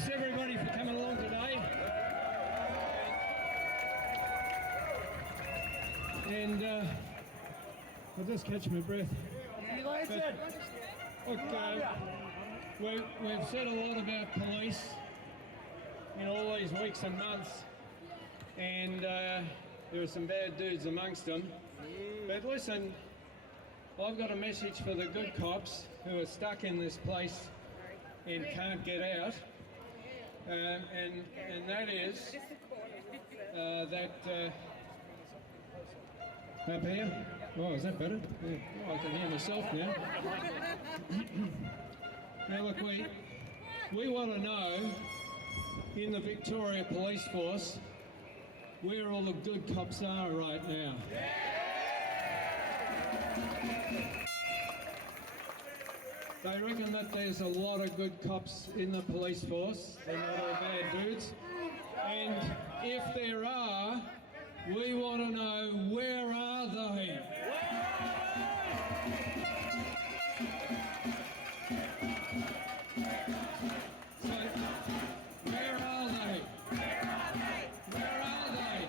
thanks everybody for coming along today. And I'll just catch my breath. We've said a lot about police in all these weeks and months, and there are some bad dudes amongst them. But listen, I've got a message for the good cops who are stuck in this place and can't get out, and that is up here. Oh, is that better? Yeah. Oh, I can hear myself now. Now look, we want to know in the Victoria Police Force where all the good cops are right now. They reckon that there's a lot of good cops in the police force. They're not all bad dudes. And if there are, we want to know, where are they? So, where are they? Where are they? Where are they?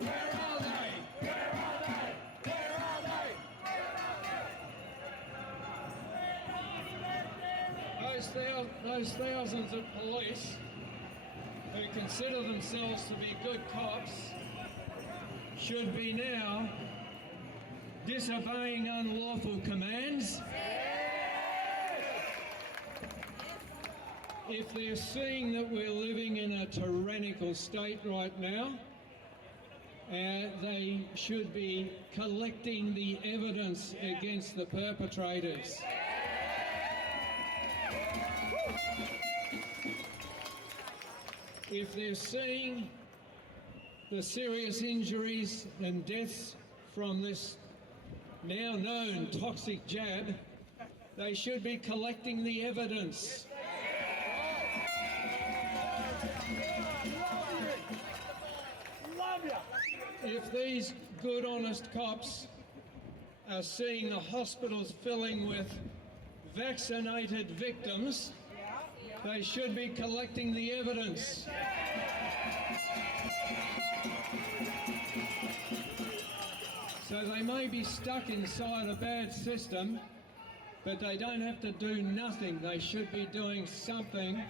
Where are they? Where are they? Where are they? Where are they? Those thousands of police who consider themselves to be good cops should be now disobeying unlawful commands. If they're seeing that we're living in a tyrannical state right now, they should be collecting the evidence against the perpetrators. If they're seeing the serious injuries and deaths from this now known toxic jab, they should be collecting the evidence. If these good, honest cops are seeing the hospitals filling with vaccinated victims, they should be collecting the evidence. So they may be stuck inside a bad system, but they don't have to do nothing. They should be doing something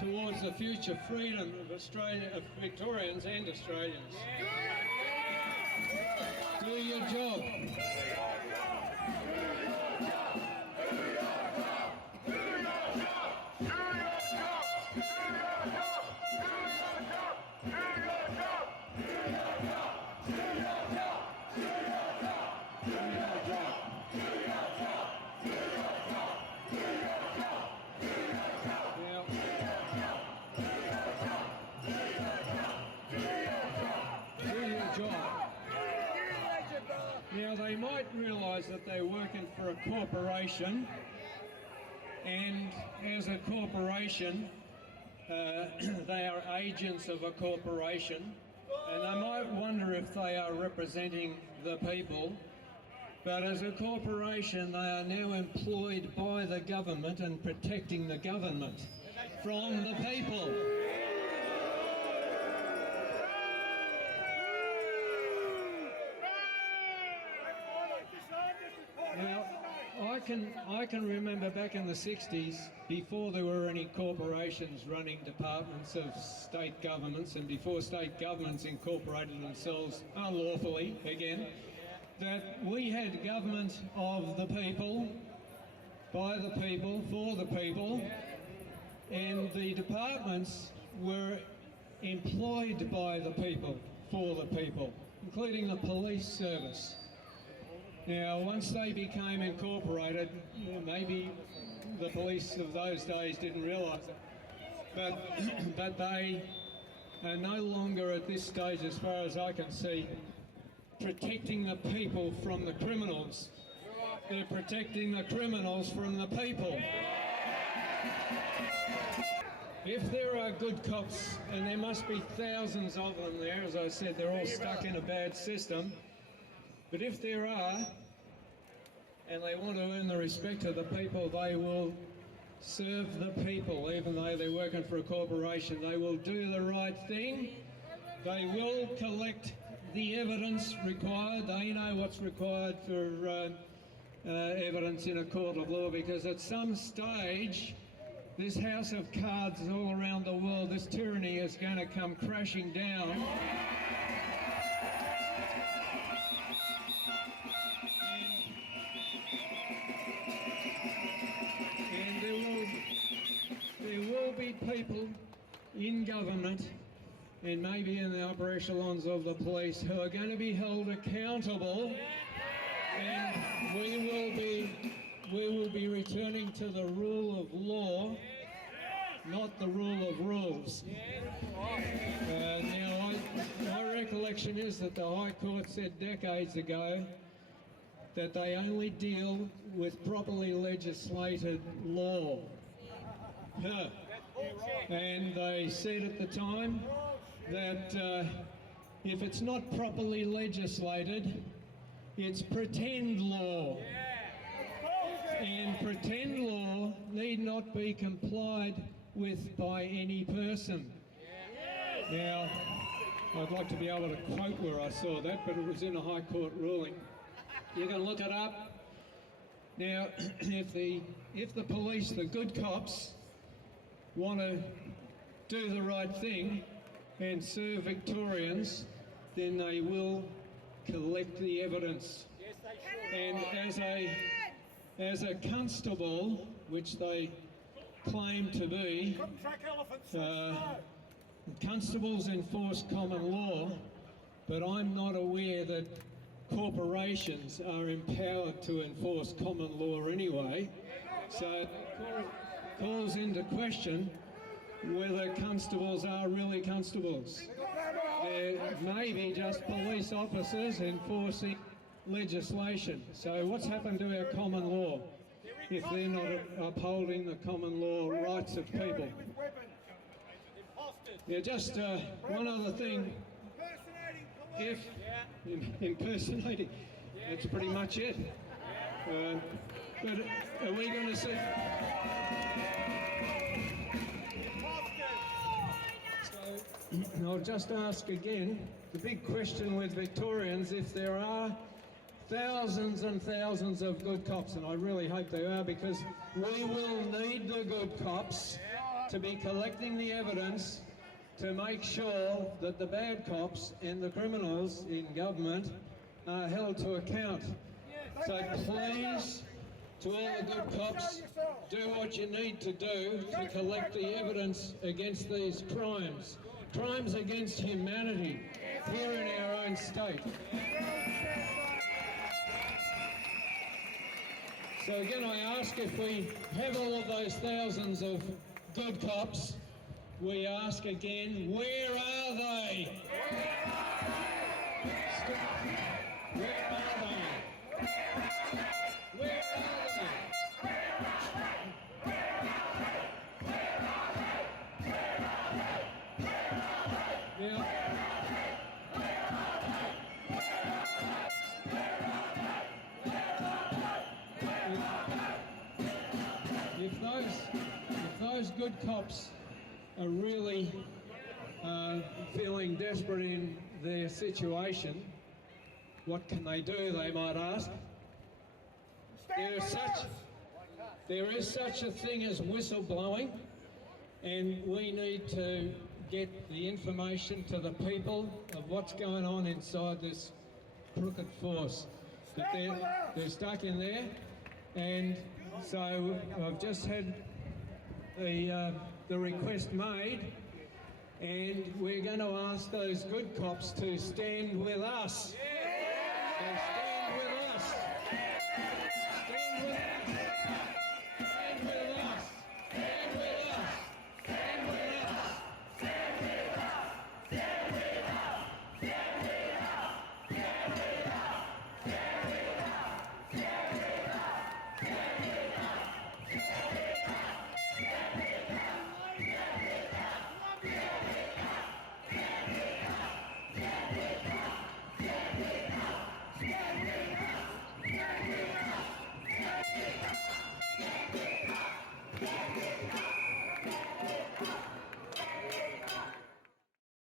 towards the future freedom of Victorians and Australians. Do your job. Now they might realise that they're working for a corporation, and as a corporation they are agents of a corporation, and they might wonder if they are representing the people, but as a corporation they are now employed by the government and protecting the government from the people. I can remember back in the 60s, before there were any corporations running departments of state governments, and before state governments incorporated themselves unlawfully again, that we had government of the people, by the people, for the people, and the departments were employed by the people, for the people, including the police service. Now, once they became incorporated, maybe the police of those days didn't realise it, but they are no longer at this stage, as far as I can see, protecting the people from the criminals. They're protecting the criminals from the people. If there are good cops, and there must be thousands of them there, as I said, they're all stuck in a bad system, but if there are, and they want to earn the respect of the people, they will serve the people, even though they're working for a corporation. They will do the right thing. They will collect the evidence required. They know what's required for evidence in a court of law, because at some stage this house of cards all around the world, this tyranny is going to come crashing down. And there will be people in government and maybe in the upper echelons of the police who are going to be held accountable, and we will be returning to the rule of law, not the rule of rules. Now, my recollection is that the High Court said decades ago that they only deal with properly legislated law. And they said at the time that if it's not properly legislated, it's pretend law. And pretend law need not be complied with by any person. Now, I'd like to be able to quote where I saw that, but it was in a High Court ruling. You can look it up. Now, if the police, the good cops, want to do the right thing and serve Victorians, then they will collect the evidence. Yes, they should. And as a constable, which they claim to be, constables enforce common law, but I'm not aware that corporations are empowered to enforce common law anyway. So it calls into question whether constables are really constables. They're maybe just police officers enforcing legislation. So what's happened to our common law if they're not upholding the common law rights of people? Yeah, just one other thing. If impersonating, that's pretty much it. But are we going to see? So I'll just ask again, the big question with Victorians, if there are thousands and thousands of good cops, and I really hope there are, because we will need the good cops to be collecting the evidence to make sure that the bad cops and the criminals in government are held to account. So please, to all the good cops, do what you need to do to collect the evidence against these crimes. Crimes against humanity here in our own state. So again, I ask, if we have all of those thousands of good cops, we ask again, where are they? Where are they? Where are they? Now, if those good cops are really feeling desperate in their situation, what can they do, they might ask? There is such a thing as whistleblowing, and we need to get the information to the people of what's going on inside this crooked force. But they're stuck in there, and so I've just had the request made, and we're going to ask those good cops to stand with us. So stand with us. Stand with us. Stand with us. Stand with us. Stand with us. Stand with us. Stand with us. Stand with us. Stand with us. Stand with us. Stand with us. Stand with us. Melbourne.